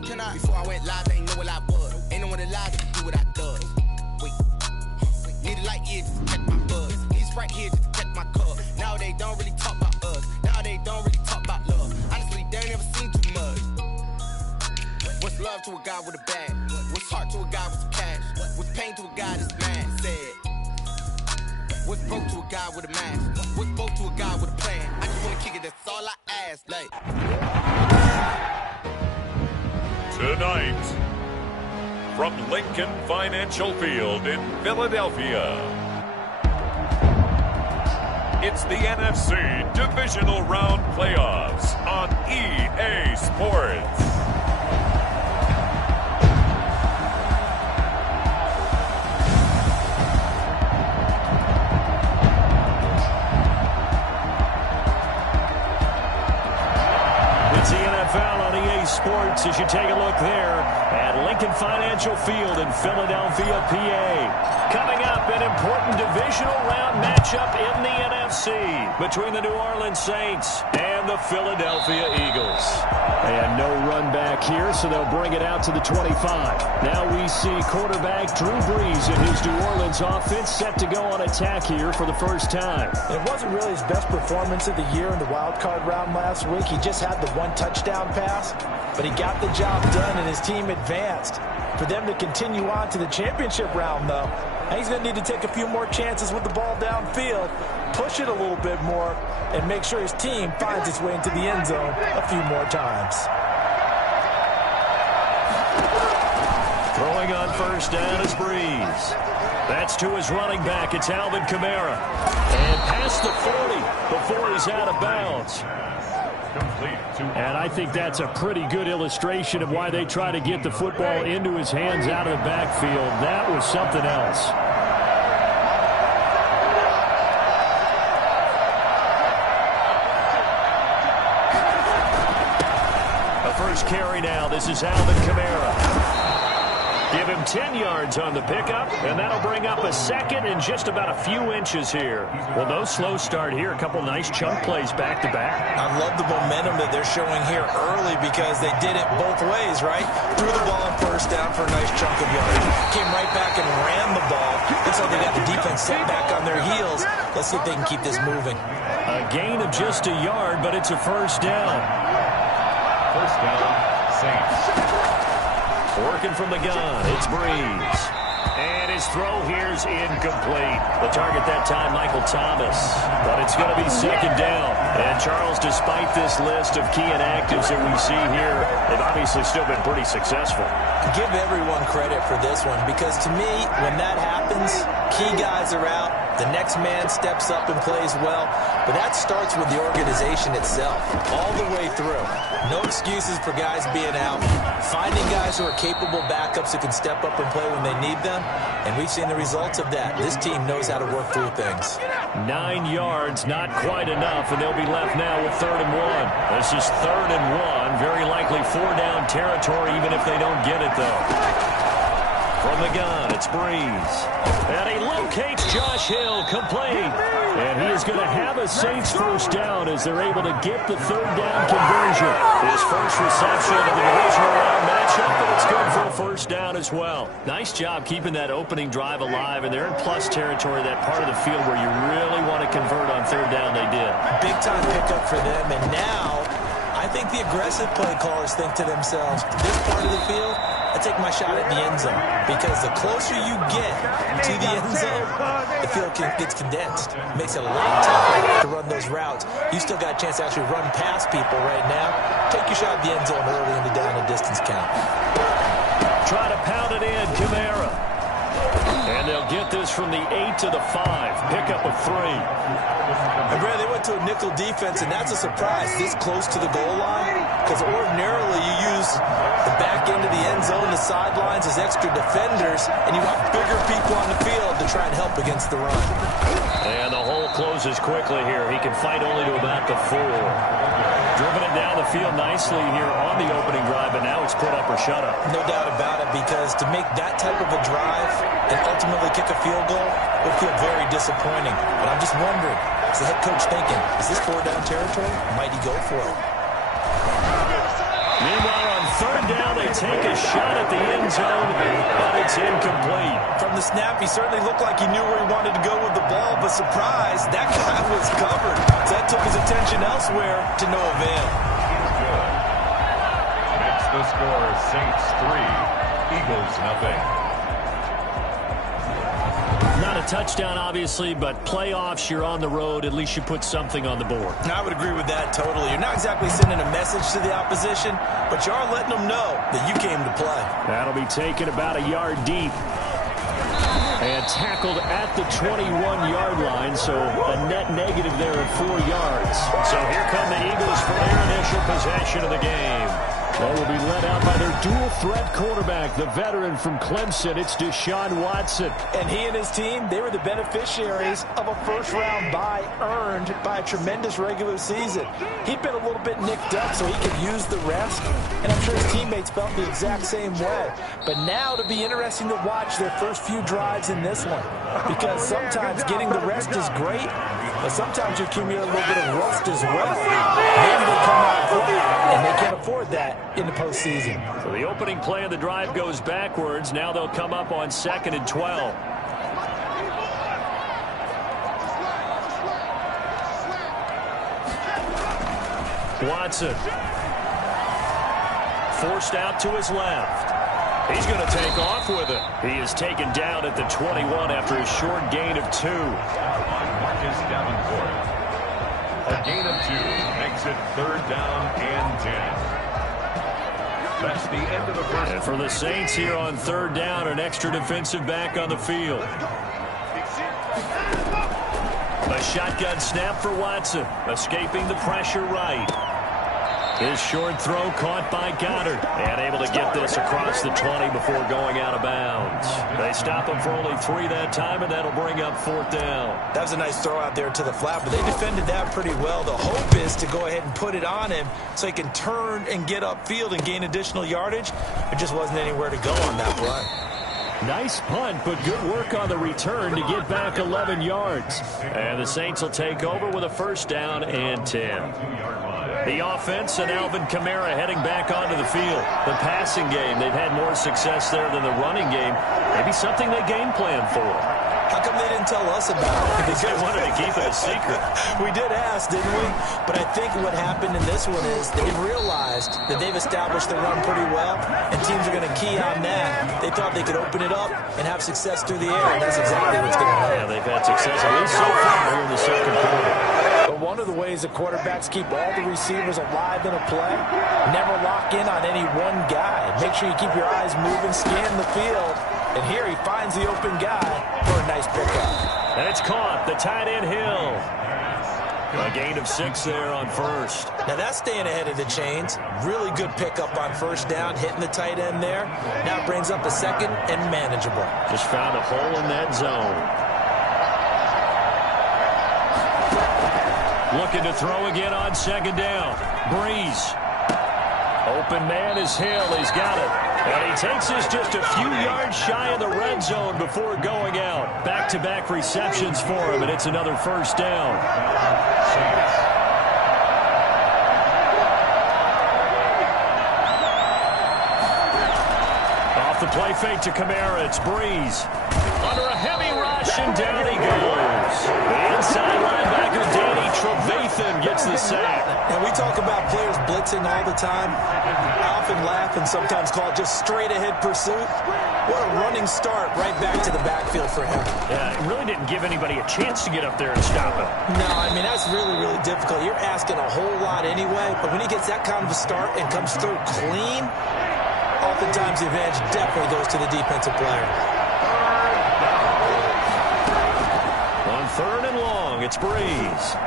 Before I went live, they ain't know what I was. Ain't no one alive to do what I does. Wait. Need a light here just to check my buzz. Need Sprite here just to check my cup. Now they don't really talk about us. Now they don't really talk about love. Honestly, they ain't never seen too much. What's love to a guy with a bag? What's heart to a guy with some cash? What's pain to a guy that's mad? Said. What's broke to a guy with a mask? What's broke to a guy with a plan? I just wanna kick it, that's all I ask. Like. Tonight, from Lincoln Financial Field in Philadelphia, it's the NFC Divisional Round Playoffs on EA Sports. It's the NFL on EA Sports as you take a look there at Lincoln Financial Field in Philadelphia, PA. Coming up, an important divisional round matchup in the NFC between the New Orleans Saints and the Philadelphia Eagles. And no run back here, so they'll bring it out to the 25. Now we see quarterback Drew Brees in his New Orleans offense set to go on attack here for the first time. It wasn't really his best performance of the year in the wild card round last week. He just had the one touchdown pass, but he got the job done and his team advanced. For them to continue on to the championship round, though, he's going to need to take a few more chances with the ball downfield, push it a little bit more, and make sure his team finds its way into the end zone a few more times. Throwing on first down is Brees. That's to his running back. It's Alvin Kamara. And past the 40 before he's out of bounds. And I think that's a pretty good illustration of why they try to get the football into his hands out of the backfield. That was something else. The first carry now. This is Alvin Kamara. Give him 10 yards on the pickup, and that'll bring up a second in just about a few inches here. Well, no slow start here. A couple nice chunk plays back-to-back. I love the momentum that they're showing here early because they did it both ways, right? Threw the ball on first down for a nice chunk of yardage. Came right back and ran the ball. Looks like they got the defense set back on their heels. Let's see if they can keep this moving. A gain of just a yard, but it's a first down. First down, Saints. Working from the gun, it's Brees. And his throw here's incomplete. The target that time, Michael Thomas. But it's going to be second down. And Charles, despite this list of key inactives that we see here, they've obviously still been pretty successful. Give everyone credit for this one because to me, when that happens, key guys are out. The next man steps up and plays well. But that starts with the organization itself, all the way through. No excuses for guys being out. Finding guys who are capable backups who can step up and play when they need them. And we've seen the results of that. This team knows how to work through things. 9 yards, not quite enough, and they'll be left now with 3rd and 1. This is 3rd and 1. Very likely 4-down territory, even if they don't get it, though. From the gun, it's Brees. And he locates Josh Hill, complete. And he is going to have a Saints first down as they're able to get the 3rd down conversion. His first reception of the divisional round matchup, and it's good for a first down as well. Nice job keeping that opening drive alive, and they're in plus territory, that part of the field where you really want to convert on 3rd down. They did. Big-time pickup for them, and now I think the aggressive play callers think to themselves, this part of the field, I take my shot at the end zone. Because the closer you get to the end zone, the field gets condensed. It makes it a lot tougher to run those routes. You still got a chance to actually run past people right now. Take your shot at the end zone early in the down and distance count. Try to pound it in, Kamara. And they'll get this from the 8 to the 5. Pickup of 3. And Brad, they went to a nickel defense, and that's a surprise this close to the goal line. Because ordinarily you use the back end of the end zone, the sidelines as extra defenders, and you want bigger people on the field to try and help against the run. And the hole closes quickly here. He can fight only to about the 4. Driven it down the field nicely here on the opening drive, and now it's put up or shut up. No doubt about it, because to make that type of a drive and ultimately kick a field goal would feel very disappointing. But I'm just wondering, is the head coach thinking, is this 4-down territory? Might he go for it? Meanwhile, on 3rd down, they take a shot at the end zone, but it's incomplete. From the snap, he certainly looked like he knew where he wanted to go with the ball, but surprise, that guy was covered. So that took his attention elsewhere to no avail. Good. It's the score, Saints 3, Eagles nothing. Not a touchdown, obviously, but playoffs, you're on the road. At least you put something on the board. I would agree with that totally. You're not exactly sending a message to the opposition, but you are letting them know that you came to play. That'll be taken about a yard deep. And tackled at the 21-yard line, so a net negative there at 4 yards. So here come the Eagles for their initial possession of the game. They will be led out by their dual-threat quarterback, the veteran from Clemson. It's Deshaun Watson. And he and his team, they were the beneficiaries of a first-round bye earned by a tremendous regular season. He'd been a little bit nicked up, so he could use the rest. And I'm sure his teammates felt the exact same way. But now it'll be interesting to watch their first few drives in this one. Because sometimes getting the rest is great, but sometimes you accumulate a little bit of rust as well. Maybe they come out flat, and they can't afford that in the postseason. So the opening play of the drive goes backwards. Now they'll come up on 2nd and 12. Watson. Forced out to his left. He's going to take off with it. He is taken down at the 21 after a short gain of 2. Marcus Davenport. A gain of 2 makes it 3rd down and 10. That's the end of the first. And for the Saints here on 3rd down, an extra defensive back on the field. A shotgun snap for Watson, escaping the pressure right. His short throw caught by Goddard, and able to get this across the 20 before going out of bounds. They stop him for only 3 that time, and that'll bring up 4th down. That was a nice throw out there to the flat, but they defended that pretty well. The hope is to go ahead and put it on him so he can turn and get upfield and gain additional yardage. There just wasn't anywhere to go on that run. Nice punt, but good work on the return to get back 11 yards. And the Saints will take over with a 1st down and 10. The offense and Alvin Kamara heading back onto the field. The passing game, they've had more success there than the running game. Maybe something they game plan for. How come they didn't tell us about it? Because they wanted to keep it a secret. We did ask, didn't we? But I think what happened in this one is they've realized that they've established the run pretty well, and teams are going to key on that. They thought they could open it up and have success through the air, and that's exactly what's going to happen. Yeah, they've had success at least so far here in the 2nd quarter. But one of the ways that quarterbacks keep all the receivers alive in a play, never lock in on any one guy. Make sure you keep your eyes moving, scan the field. And here he finds the open guy for a nice pickup. And it's caught. The tight end Hill. A gain of 6 there on 1st. Now that's staying ahead of the chains. Really good pickup on 1st down, hitting the tight end there. Now brings up a 2nd and manageable. Just found a hole in that zone. Looking to throw again on 2nd down. Breeze. Open man is Hill. He's got it. And he takes this just a few yards shy of the red zone before going out. Back-to-back receptions for him, and it's another 1st down. Off the play fake to Kamara. It's Breeze. Under a heavy rush, and down he goes. The inside linebacker, Danny Trevathan, gets the sack. And we talk about players blitzing all the time. I often laugh and sometimes call it just straight-ahead pursuit. What a running start right back to the backfield for him. Yeah, it really didn't give anybody a chance to get up there and stop him. No, I mean, that's really, really difficult. You're asking a whole lot anyway, but when he gets that kind of a start and comes through clean, oftentimes the advantage definitely goes to the defensive player. On 3rd and long, it's Breeze.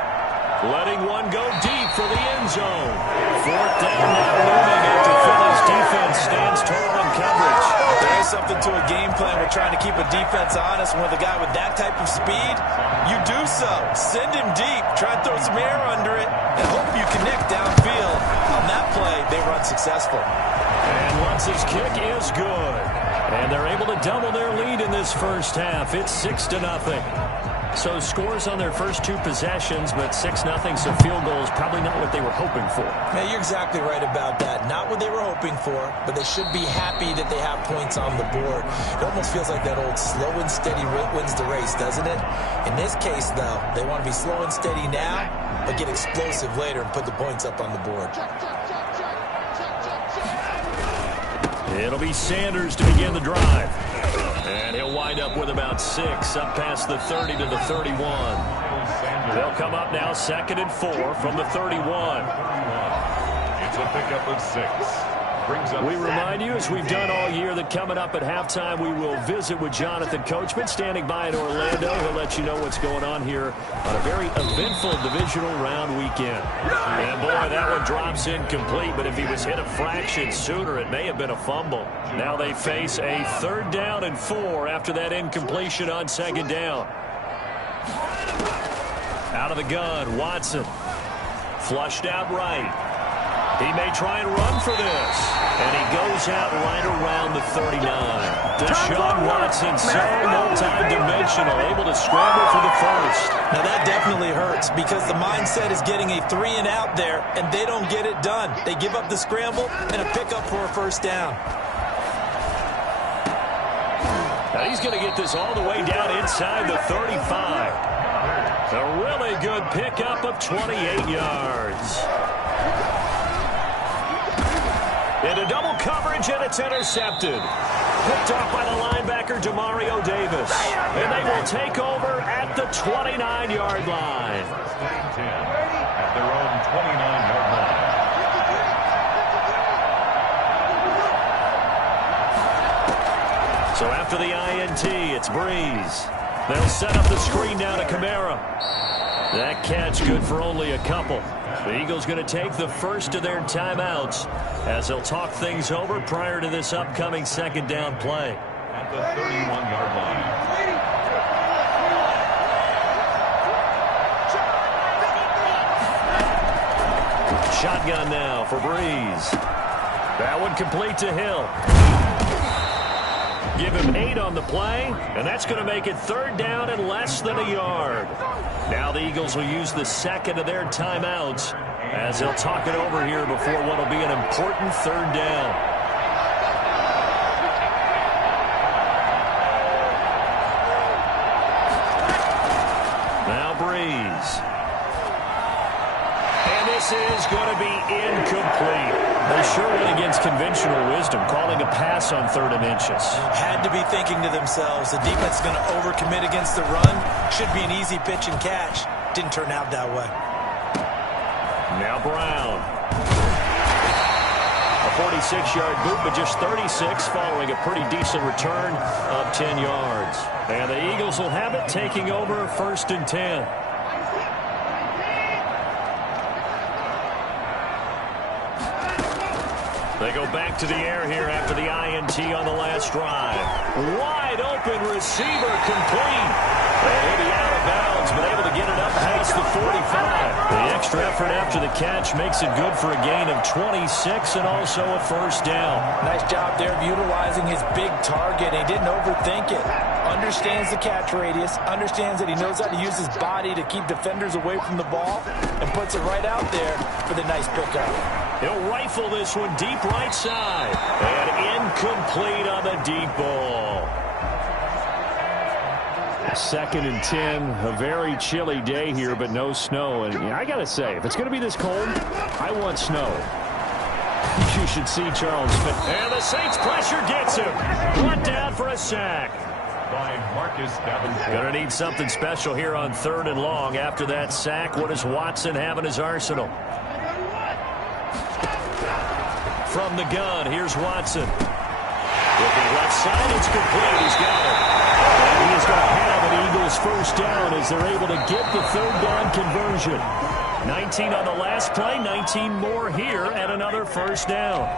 Letting one go deep for the end zone. 4th down now looming after Philly's defense stands tall in coverage. There is something to a game plan. We're trying to keep a defense honest. When with a guy with that type of speed, you do so. Send him deep. Try and throw some air under it and hope you connect downfield. On that play, they run successful. And Lutz's kick is good. And they're able to double their lead in this 1st half. It's 6-0. So scores on their first 2 possessions, but 6-0, so field goals probably not what they were hoping for. Yeah, you're exactly right about that. Not what they were hoping for, but they should be happy that they have points on the board. It almost feels like that old slow and steady wins the race, doesn't it? In this case, though, they want to be slow and steady now, but get explosive later and put the points up on the board. It'll be Sanders to begin the drive. And he'll wind up with about 6, up past the 30 to the 31. They'll come up now 2nd and 4 from the 31. It's a pickup of 6. We remind you, as we've done all year, that coming up at halftime, we will visit with Jonathan Coachman, standing by in Orlando. He'll let you know what's going on here on a very eventful divisional round weekend. And boy, that one drops incomplete, but if he was hit a fraction sooner, it may have been a fumble. Now they face a 3rd down and 4 after that incompletion on 2nd down. Out of the gun, Watson. Flushed out right. He may try and run for this. And he goes out right around the 39. Deshaun Watson, so multi-dimensional, able to scramble for the first. Now that definitely hurts because the mindset is getting a 3-and-out there, and they don't get it done. They give up the scramble and a pickup for a 1st down. Now he's going to get this all the way down inside the 35. A really good pickup of 28 yards. Into double coverage, and it's intercepted. Picked off by the linebacker, Demario Davis. And they will take over at the 29-yard line. 1st and 10 at their own 29-yard line. So after the INT, it's Breeze. They'll set up the screen down to Kamara. That catch good for only a couple. The Eagles going to take the first of their timeouts as they'll talk things over prior to this upcoming 2nd down play. At the 31-yard line. Shotgun now for Breeze. That one complete to Hill. Give him 8 on the play, and that's going to make it 3rd down and less than a yard. Now the Eagles will use the 2nd of their timeouts as they'll talk it over here before what will be an important 3rd down. Now Breeze. And this is going to be incomplete. They sure went against conventional wisdom, calling a pass on 3rd and inches. Had to be thinking to themselves, the defense is going to overcommit against the run. Should be an easy pitch and catch. Didn't turn out that way. Now Brown. A 46-yard boot, but just 36 following a pretty decent return of 10 yards. And the Eagles will have it, taking over 1st and 10. They go back to the air here after the INT on the last drive. Wide open receiver complete. And he'll be out of bounds, but able to get it up past the 45. The extra effort after the catch makes it good for a gain of 26 and also a 1st down. Nice job there of utilizing his big target. He didn't overthink it. Understands the catch radius, understands that he knows how to use his body to keep defenders away from the ball, and puts it right out there for the nice pickup. He'll rifle this one deep right side. And incomplete on the deep ball. 2nd and 10, a very chilly day here, but no snow. And I got to say, if it's going to be this cold, I want snow. You should see Charles. And the Saints pressure gets him. Brought down for a sack. By Marcus Davenport. Going to need something special here on 3rd and long. After that sack, what does Watson have in his arsenal? From the gun, here's Watson. Looking left side, it's complete. He's got it. And he is going to have an Eagles 1st down as they're able to get the 3rd down conversion. 19 on the last play, 19 more here, and another 1st down.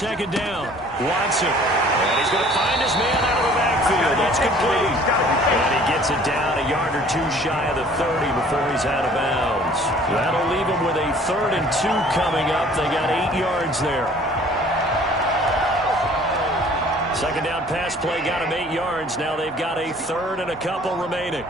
second down. Watson. And he's going to find his man out of the backfield. That's complete. And he gets it down a yard or two shy of the 30 before he's out of bounds. That'll leave him with a 3rd and 2 coming up. They got 8 yards there. Second down pass play got him 8 yards. Now they've got a 3rd and a couple remaining.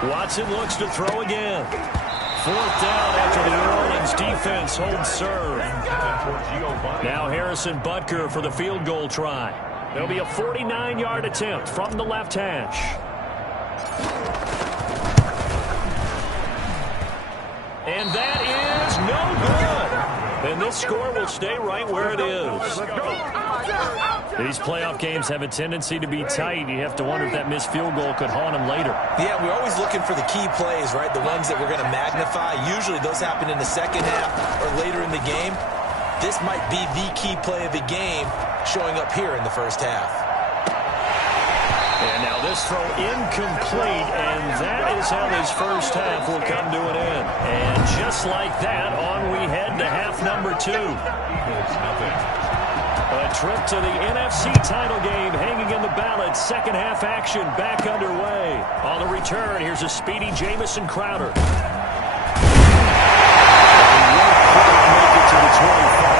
Watson looks to throw again. 4th down after the New Orleans defense holds serve. Now Harrison Butker for the field goal try. There'll be a 49-yard attempt from the left hash. And that is no good. And this score will stay right where it is. These playoff games have a tendency to be tight. You have to wonder if that missed field goal could haunt them later. Yeah, we're always looking for the key plays, right? The ones that we're going to magnify. Usually those happen in the second half or later in the game. This might be the key play of the game showing up here in the first half. And now this throw incomplete, and that is how this first half will come to an end. And just like that, on we head to half number 2. A trip to the NFC title game hanging in the balance. Second half action back underway. On the return, here's a speedy Jamison Crowder. He won't make it to the 25.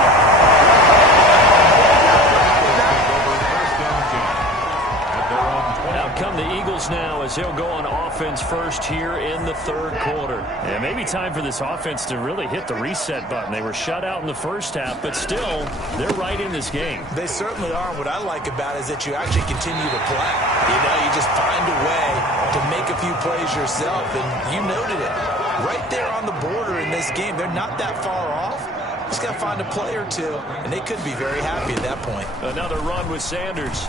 Out come the Eagles now as he'll go on offense first here in the 3rd quarter. And maybe time for this offense to really hit the reset button. They were shut out in the first half, but still, they're right in this game. They certainly are. What I like about it is that you actually continue to play. You know, you just find a way to make a few plays yourself, and you noted it. Right there on the border in this game, they're not that far off. Just got to find a play or two, and they could be very happy at that point. Another run with Sanders.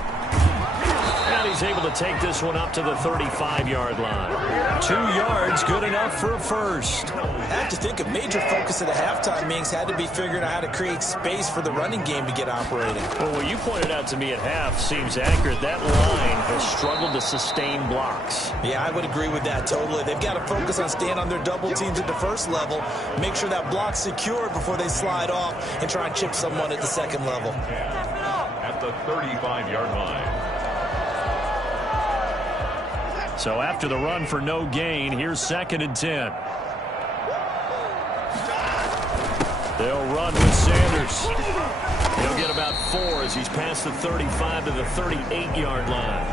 And he's able to take this one up to the 35-yard line. 2 yards, good enough for a first. I have to think a major focus of the halftime meetings had to be figuring out how to create space for the running game to get operating. Well, what you pointed out to me at half seems accurate. That line has struggled to sustain blocks. Yeah, I would agree with that totally. They've got to focus on staying on their double teams at the first level, make sure that block's secured before they slide off and try and chip someone at the second level. At the 35-yard line. So after the run for no gain, here's 2nd and 10. They'll run with Sanders. He'll get about 4 as he's past the 35 to the 38-yard line.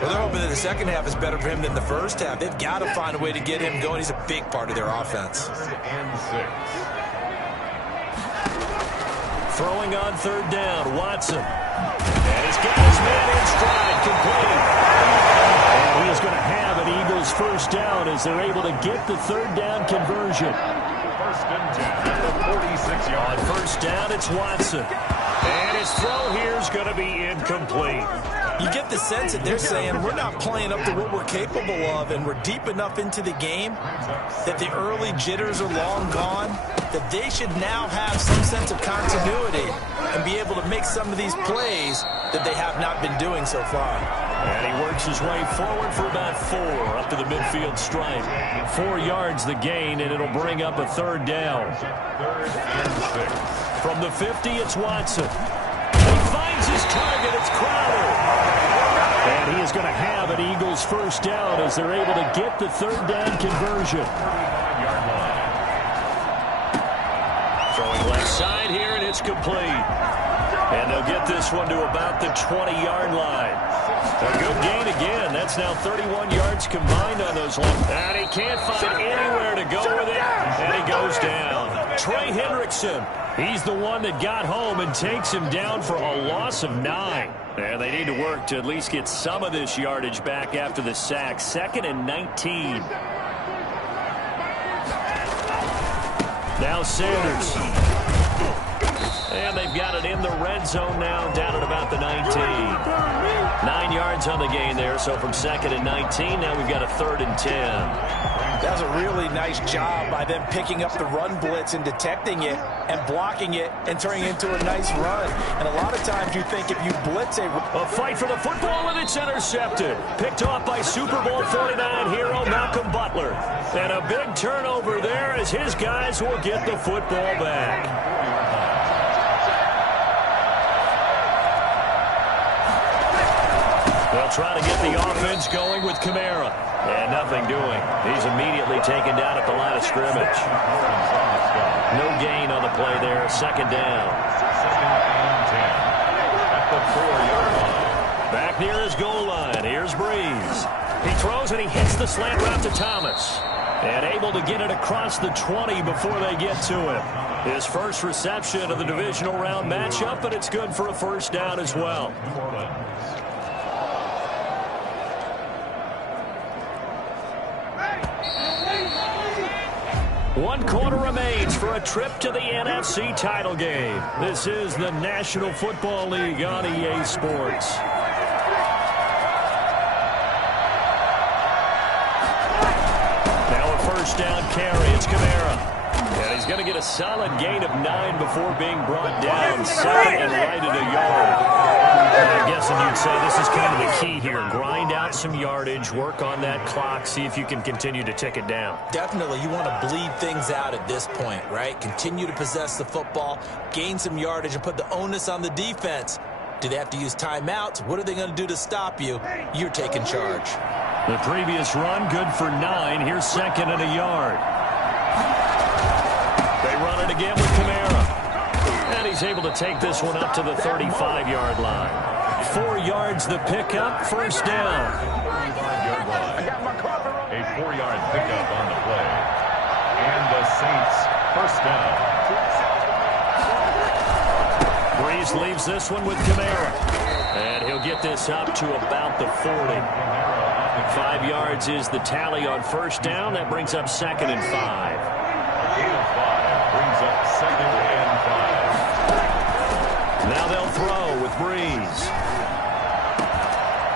Well, they're hoping that the second half is better for him than the first half. They've got to find a way to get him going. He's a big part of their offense. And 6. Throwing on 3rd down, Watson. And he's got his man in stride, complete. And he is going to have an Eagles first down as they're able to get the 3rd down conversion. 1st and 10 at the 46-yard. On 1st down, it's Watson. And his throw here is going to be incomplete. You get the sense that they're saying we're not playing up to what we're capable of, and we're deep enough into the game that the early jitters are long gone, that they should now have some sense of continuity and be able to make some of these plays that they have not been doing so far. And he works his way forward for about 4 up to the midfield stripe. 4 yards the gain, and it'll bring up a 3rd down. 3rd and 6. From the 50, it's Watson. He finds his target. It's Crowder. And he is going to have an Eagles first down as they're able to get the 3rd down conversion. 35-yard line. Throwing left side here, and it's complete. And they'll get this one to about the 20-yard line. A good gain again. That's now 31 yards combined on those long. And he can't find anywhere to go with it. And he goes down. Trey Hendrickson. He's the one that got home and takes him down for a loss of 9. And they need to work to at least get some of this yardage back after the sack. 2nd and 19. Now Sanders. And they've got it in the red zone now, down at about the 19. 9 yards on the gain there, so from 2nd and 19, now we've got a 3rd and 10. That was a really nice job by them picking up the run blitz and detecting it and blocking it and turning it into a nice run. And a lot of times you think if you blitz a fight for the football, and it's intercepted. Picked off by Super Bowl 49 hero Malcolm Butler. And a big turnover there as his guys will get the football back. They'll try to get the offense going with Kamara. And nothing doing. He's immediately taken down at the line of scrimmage. No gain on the play there. Second down. 2nd and 10 at the 4-yard line. Back near his goal line. Here's Breeze. He throws and he hits the slant route to Thomas. And able to get it across the 20 before they get to him. His first reception of the divisional round matchup, but it's good for a first down as well. 1 quarter remains for a trip to the NFC title game. This is the National Football League on EA Sports. Now a first down carry. It's Kamara. And he's going to get a solid gain of 9 before being brought down. Second and right at a yard. I'm guessing you'd say this is kind of the key here. Grind out some yardage, work on that clock, see if you can continue to tick it down. Definitely, you want to bleed things out at this point, right? Continue to possess the football, gain some yardage, and put the onus on the defense. Do they have to use timeouts? What are they going to do to stop you? You're taking charge. The previous run, good for 9. Here's second and a yard. They run it again with Kamara. And he's able to take this one up to the 35-yard line. 4 yards the pickup, first down. A 4-yard pickup on the play. And the Saints first down. Breeze leaves this one with Kamara. And he'll get this up to about the 40. 5 yards is the tally on first down. That brings up second and 5. A gain of 5 brings up second and 5. Now they'll throw with Breeze.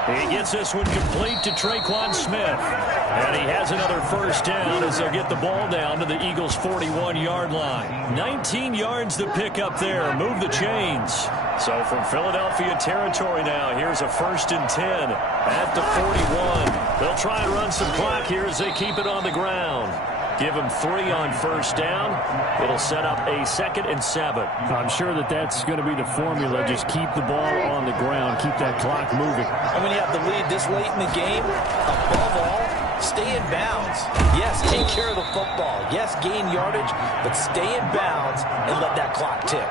He gets this one complete to Traquan Smith. And he has another first down as they'll get the ball down to the Eagles' 41-yard line. 19 yards to pick up there. Move the chains. So from Philadelphia territory now, here's a first and 10 at the 41. They'll try and run some clock here as they keep it on the ground. Give him 3 on first down. It'll set up a 2nd and 7. I'm sure that's going to be the formula. Just keep the ball on the ground. Keep that clock moving. And when you have the lead this late in the game, above all, stay in bounds. Yes, take care of the football. Yes, gain yardage, but stay in bounds and let that clock tick.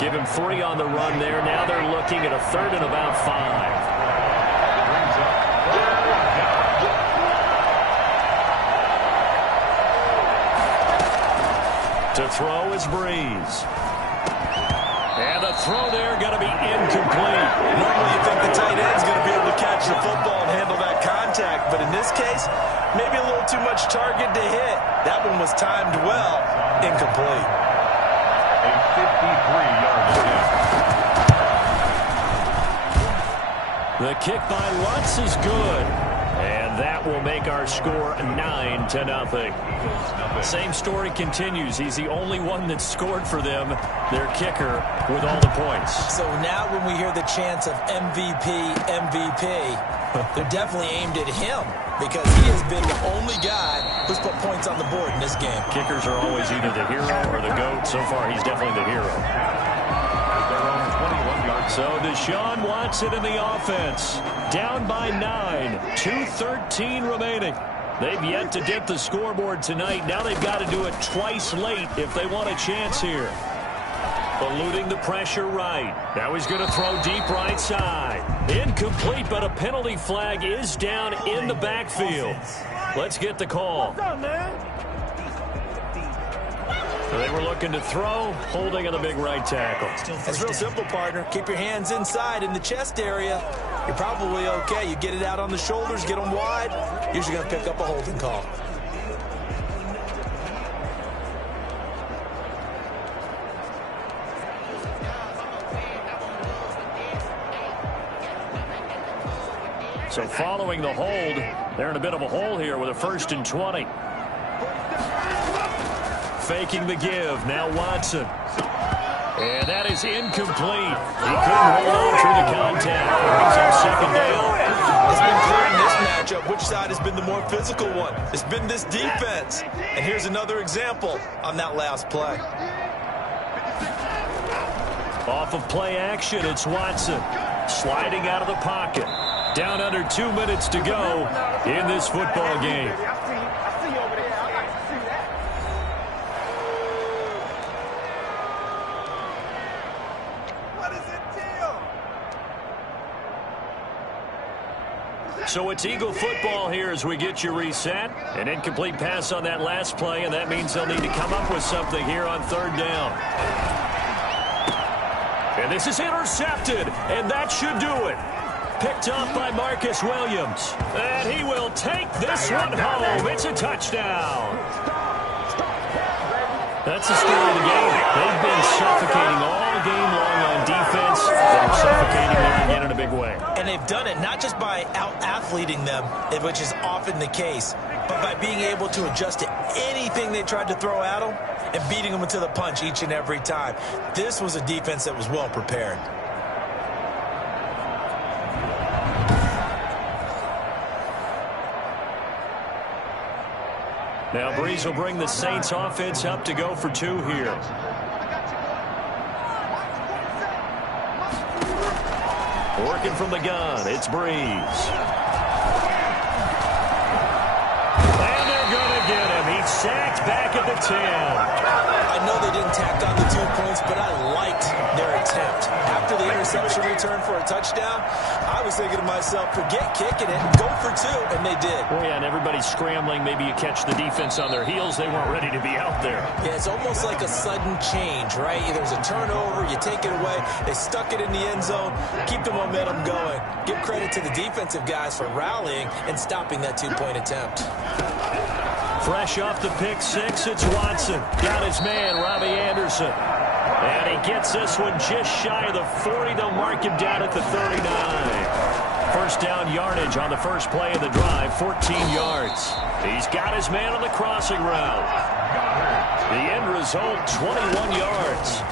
Give him 3 on the run there. Now they're looking at a 3rd and about 5. To throw is Breeze. And the throw there going to be incomplete. Normally you think the tight end's going to be able to catch the football and handle that contact, but in this case, maybe a little too much target to hit. That one was timed well. Incomplete. A 53-yard attempt. The kick by Lutz is good. And that will make our score 9-0. Same story continues. He's the only one that scored for them, their kicker, with all the points. So now when we hear the chants of MVP, MVP, they're definitely aimed at him because he has been the only guy who's put points on the board in this game. Kickers are always either the hero or the GOAT. So far, he's definitely the hero. So Deshaun Watson in the offense. Down by 9. 2:13 remaining. They've yet to dip the scoreboard tonight. Now they've got to do it twice late if they want a chance here. Eluding the pressure right. Now he's going to throw deep right side. Incomplete, but a penalty flag is down in the backfield. Let's get the call. So they were looking to throw, holding on the big right tackle. It's real simple, partner. Keep your hands inside in the chest area. You're probably okay. You get it out on the shoulders, get them wide. Usually going to pick up a holding call. So following the hold, they're in a bit of a hole here with a 1st and 20. Faking the give. Now Watson. And that is incomplete. He couldn't hold on through the contact. Brings up 2nd down. It's been clear in this matchup which side has been the more physical one. It's been this defense. And here's another example on that last play. Off of play action, it's Watson. Sliding out of the pocket. Down under 2 minutes to go in this football game. So it's Eagle football here as we get you reset. An incomplete pass on that last play, and that means they'll need to come up with something here on 3rd down. And this is intercepted, and that should do it. Picked up by Marcus Williams. And he will take this one home. It's a touchdown. That's the story of the game. They've been suffocating all game long on defense. They're suffocating them again in a big way. And they've done it not just by out-athleting them, which is often the case, but by being able to adjust to anything they tried to throw at them and beating them to the punch each and every time. This was a defense that was well prepared. Now Breeze will bring the Saints offense up to go for 2 here. Working from the gun, it's Breeze. And they're going to get him. He's sacked back at the 10. I know they didn't tack on the 2 points, but I liked their attempt. After the interception return for a touchdown, I was thinking to myself, forget kicking it, go for 2, and they did. Oh, yeah, and everybody's scrambling. Maybe you catch the defense on their heels. They weren't ready to be out there. Yeah, it's almost like a sudden change, right? There's a turnover, you take it away, they stuck it in the end zone, keep the momentum going. Give credit to the defensive guys for rallying and stopping that 2-point attempt. Fresh off the pick 6, it's Watson. Got his man, Robbie Anderson. And he gets this one just shy of the 40. They'll mark him down at the 39. 1st down yardage on the first play of the drive, 14 yards. He's got his man on the crossing route. The end result, 21 yards.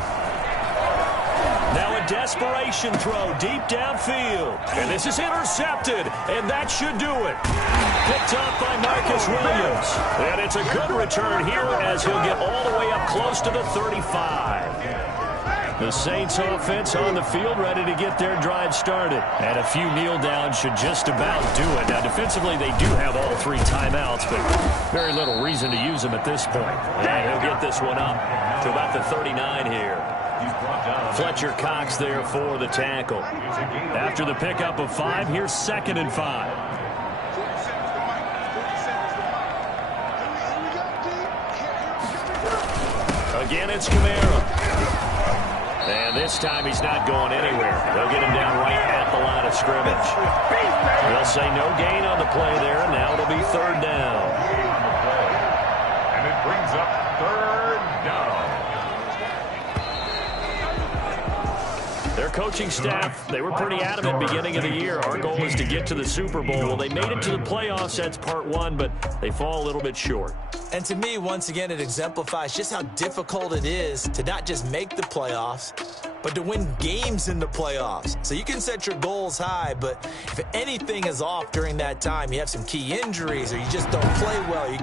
Now a desperation throw deep downfield. And this is intercepted, and that should do it. Picked up by Marcus Williams. And it's a good return here as he'll get all the way up close to the 35. The Saints offense on the field ready to get their drive started. And a few kneel downs should just about do it. Now defensively they do have all 3 timeouts, but very little reason to use them at this point. And he'll get this one up to about the 39 here. Fletcher Cox there for the tackle. After the pickup of 5, here's 2nd and 5. Again, it's Kamara. And this time he's not going anywhere. They'll get him down right at the line of scrimmage. They'll say no gain on the play there, and now it'll be 3rd down. And it brings up 3rd down. Their coaching staff, they were pretty adamant beginning of the year. Our goal is to get to the Super Bowl. Well, they made it to the playoffs. That's part 1, but they fall a little bit short. And to me, once again, it exemplifies just how difficult it is to not just make the playoffs, but to win games in the playoffs. So you can set your goals high, but if anything is off during that time, you have some key injuries or you just don't play well, you get